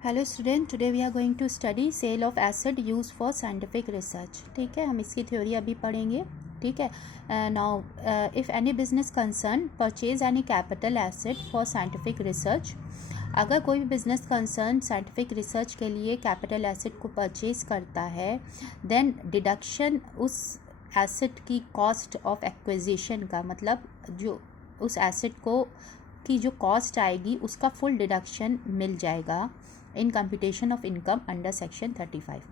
Hello student, today we are going to study sale of asset use for scientific research. ठीक है, हम इसकी theory अभी पढ़ेंगे। ठीक है, now if any business concern purchase any capital asset for scientific research, अगर कोई भी बिजनेस कंसर्न साइंटिफिक रिसर्च के लिए कैपिटल एसेट को परचेज करता है, देन डिडक्शन उस एसेट की कॉस्ट ऑफ एक्विजिशन का, मतलब जो उस एसेट को की जो कॉस्ट आएगी उसका फुल डिडक्शन मिल जाएगा in computation of income under section 35।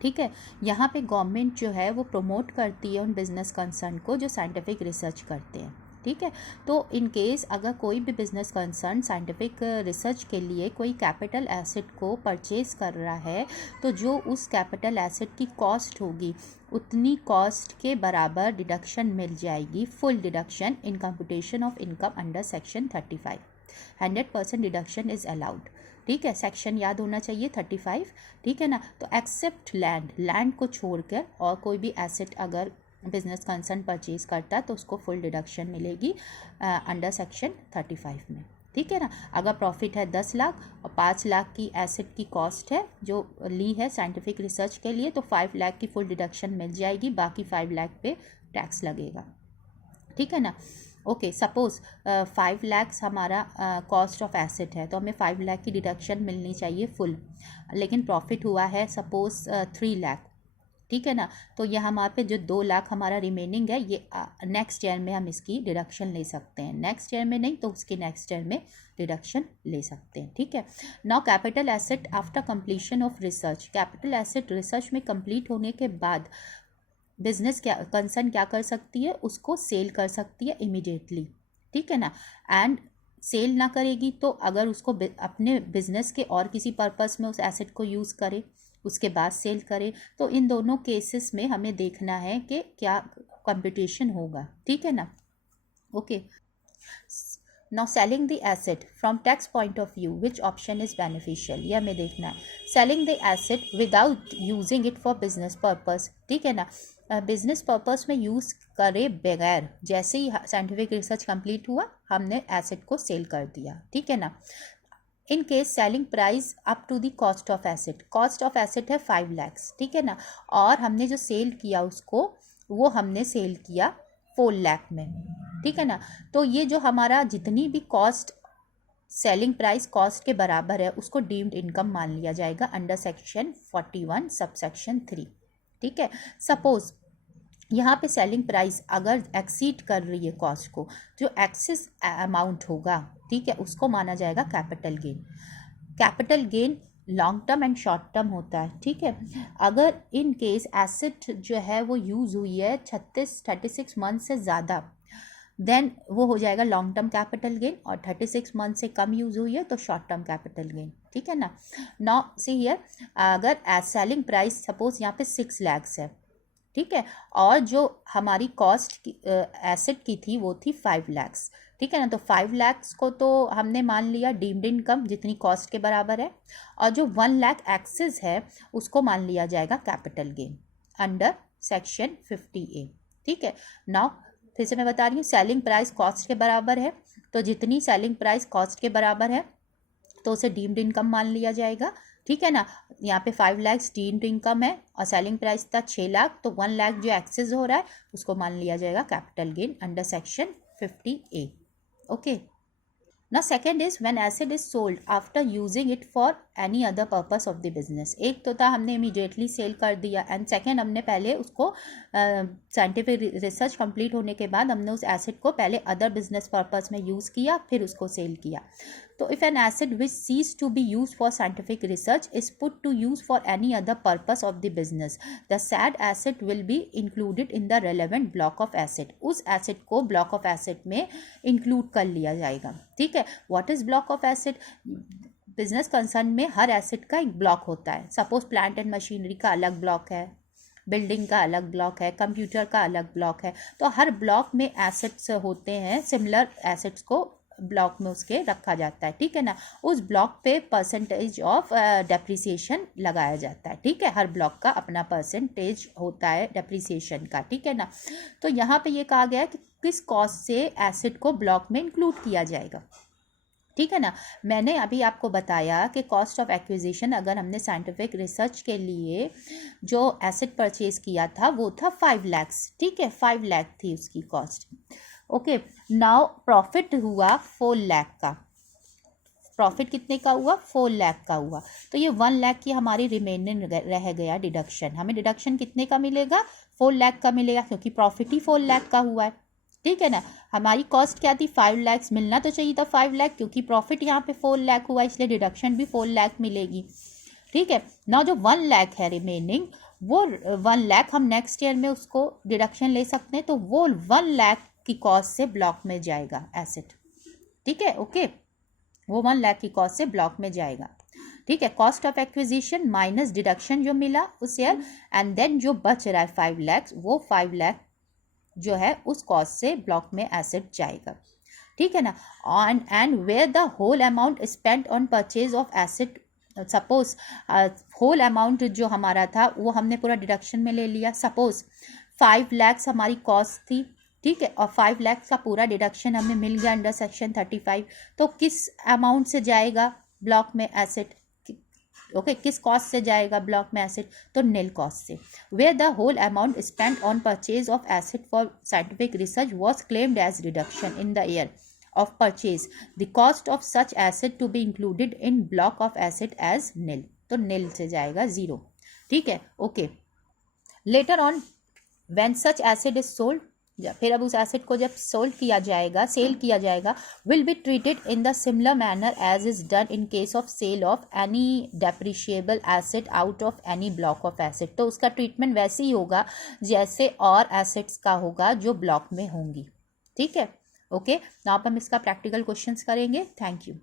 ठीक है, यहाँ पे गवर्नमेंट जो है वो प्रमोट करती है उन बिजनेस कंसर्न को जो साइंटिफिक रिसर्च करते हैं। ठीक है, तो इन केस अगर कोई भी बिजनेस कंसर्न साइंटिफिक रिसर्च के लिए कोई कैपिटल एसेट को परचेज कर रहा है, तो जो उस कैपिटल एसेट की कॉस्ट होगी उतनी कॉस्ट के बराबर डिडक्शन मिल जाएगी, full deduction in computation of income under section 35। 100% deduction is allowed. ठीक है, सेक्शन याद होना चाहिए 35। ठीक है ना, तो एक्सेप्ट लैंड को छोड़कर और कोई भी एसेट अगर बिजनेस कंसर्न परचेज करता है तो उसको फुल डिडक्शन मिलेगी अंडर सेक्शन 35 में। ठीक है ना, अगर प्रॉफिट है 10 लाख और 5 लाख की एसेट की कॉस्ट है जो ली है साइंटिफिक रिसर्च के लिए, तो 5 लाख की फुल डिडक्शन मिल जाएगी, बाकी 5 लाख पे टैक्स लगेगा। ठीक है ना, ओके, सपोज 5 लैक्स हमारा कॉस्ट ऑफ एसेट है, तो हमें 5 लाख की डिडक्शन मिलनी चाहिए फुल, लेकिन प्रॉफिट हुआ है सपोज 3 लाख। ठीक है ना, तो ये हमारे पे जो 2 लाख हमारा रिमेनिंग है, ये नेक्स्ट ईयर में हम इसकी डिडक्शन ले सकते हैं, नेक्स्ट ईयर में नहीं तो उसके नेक्स्ट ईयर में डिडक्शन ले सकते हैं। ठीक है, now capital asset after completion of research, capital asset research में कंप्लीट होने के बाद बिजनेस कंसर्न क्या कर सकती है, उसको सेल कर सकती है इमीडिएटली। ठीक है ना, एंड सेल ना करेगी तो अगर उसको अपने बिजनेस के और किसी पर्पस में उस एसेट को यूज़ करे, उसके बाद सेल करे, तो इन दोनों केसेस में हमें देखना है कि क्या कंप्यूटेशन होगा। ठीक है ना, okay. Now selling the asset from tax point of view, which option is beneficial, यह हमें देखना है। Selling the asset without using it for business purpose, ठीक है ना, बिजनेस पर्पस में यूज़ करे बगैर, जैसे ही साइंटिफिक रिसर्च कंप्लीट हुआ हमने एसेट को सेल कर दिया। ठीक है ना, in case selling price up to the cost of asset, cost of asset है 5 लैक्स। ठीक है ना, और हमने जो सेल किया उसको, वो हमने सेल किया 4 लाख में। ठीक है ना, तो ये जो हमारा जितनी भी कॉस्ट सेलिंग प्राइस कॉस्ट के बराबर है उसको डीम्ड इनकम मान लिया जाएगा अंडर सेक्शन 41 सबसेक्शन 3। ठीक है, सपोज यहाँ पे सेलिंग प्राइस अगर एक्सीड कर रही है कॉस्ट को, जो एक्सेस अमाउंट होगा, ठीक है, उसको माना जाएगा capital gain. Capital gain long term and short term होता है। ठीक है, अगर इन केस एसेट जो है वो यूज़ हुई है 36 मंथ से ज़्यादा, देन वो हो जाएगा लॉन्ग टर्म कैपिटल गेन, और 36 मंथ से कम यूज़ हुई है तो शॉर्ट टर्म कैपिटल गेन। ठीक है ना, नाउ सी हियर, अगर सेलिंग प्राइस सपोज यहाँ पे 6 लैक्स है, ठीक है, और जो हमारी कॉस्ट एसेट की थी वो थी 5 लैक्स। ठीक है ना, तो 5 लैक्स को तो हमने मान लिया डीम्ड इनकम जितनी कॉस्ट के बराबर है, और जो 1 लाख एक्सेस है उसको मान लिया जाएगा capital gain under section 50A। ठीक है, नाउ फिर से मैं बता रही हूँ, सेलिंग प्राइस कॉस्ट के बराबर है, तो जितनी सेलिंग प्राइस कॉस्ट के बराबर है तो उसे डीम्ड इनकम मान लिया जाएगा। ठीक है ना, यहाँ पे 5 लैक्स डीम्ड इनकम है और सेलिंग प्राइस था 6 लाख, तो 1 लाख जो एक्सेस हो रहा है उसको मान लिया जाएगा capital gain under section 50A। Okay, ना second is when asset is sold after using it for any other purpose of the business. एक तो था हमने इमीडिएटली सेल कर दिया, एंड सेकेंड हमने पहले उसको साइंटिफिक रिसर्च कंप्लीट होने के बाद हमने उस एसेट को पहले अदर बिजनेस पर्पस में यूज़ किया, फिर उसको सेल किया। तो if an asset which cease to be use for scientific research is put to use for any other purpose of the business, the said asset will be included in the relevant block of asset. उस asset को block of asset में include कर लिया जाएगा। ठीक है, what is block of asset? Business concern में हर asset का एक ब्लॉक होता है। सपोज प्लांट एंड मशीनरी का अलग ब्लॉक है, बिल्डिंग का अलग ब्लॉक है, कंप्यूटर का अलग ब्लॉक है, तो हर ब्लॉक में एसेट्स होते हैं, सिमिलर एसेट्स को ब्लॉक में उसके रखा जाता है। ठीक है ना, उस ब्लॉक पे परसेंटेज ऑफ डेप्रिसिएशन लगाया जाता है। ठीक है, हर ब्लॉक का अपना परसेंटेज होता है डेप्रिसिएशन का। ठीक है ना, तो यहाँ पे ये कहा गया है कि किस कॉस्ट से एसेट को ब्लॉक में इंक्लूड किया जाएगा। ठीक है ना। मैंने अभी आपको बताया कि कॉस्ट ऑफ एक्विजिशन अगर हमने साइंटिफिक रिसर्च के लिए जो एसेट परचेज किया था वो था 5 lakhs, ठीक है, 5 lakh थी उसकी कॉस्ट। ओके, नाउ प्रॉफिट हुआ 4 lakh का। प्रॉफिट कितने का हुआ? 4 lakh का हुआ। तो ये 1 lakh की हमारी रिमेनिंग रह गया डिडक्शन। हमें डिडक्शन कितने का मिलेगा? 4 lakh का मिलेगा, क्योंकि प्रॉफिट ही 4 lakh का हुआ है, ठीक है ना। हमारी कॉस्ट क्या थी? 5 lakhs। मिलना तो चाहिए था 5 lakh, क्योंकि प्रॉफिट यहाँ पे 4 lakh हुआ, इसलिए डिडक्शन भी 4 lakh मिलेगी, ठीक है ना। जो 1 lakh है रिमेनिंग, वो 1 lakh हम नेक्स्ट ईयर में उसको डिडक्शन ले सकते हैं, तो वो 1 lakh की कॉस्ट से ब्लॉक में जाएगा एसेट, ठीक है। ओके, वो 1 lakh की कॉस्ट से ब्लॉक में जाएगा, ठीक है। Cost of acquisition minus deduction जो मिला उस ईयर, एंड देन जो बच रहा है 5 lakhs, वो 5 lakh जो है उस कॉस्ट से ब्लॉक में एसेट जाएगा, ठीक है ना। And where the whole amount spent on purchase of asset, suppose whole amount जो हमारा था वो हमने पूरा डिडक्शन में ले लिया। सपोज 5 lakhs हमारी कॉस्ट थी, ठीक है, और 5 lakhs का पूरा डिडक्शन हमें मिल गया अंडर सेक्शन 35। तो किस अमाउंट से जाएगा ब्लॉक में एसेट? ओके, किस कॉस्ट से जाएगा ब्लॉक में एसेट? तो नील कॉस्ट से। Where the whole amount spent on purchase of asset for scientific research was claimed as deduction in the year of purchase, the cost of such asset to be included in block of asset as nil। तो nil से जाएगा 0, ठीक है। Okay, later on when such asset is sold, फिर अब उस asset को जब सोल्ड किया जाएगा, सेल किया जाएगा, will be treated in the similar manner as is done in case of sale of any depreciable asset out of any block of asset. तो उसका ट्रीटमेंट वैसे ही होगा जैसे और एसेट्स का होगा जो ब्लॉक में होंगी, ठीक है। ओके, नाउ हम इसका प्रैक्टिकल क्वेश्चंस करेंगे। Thank you.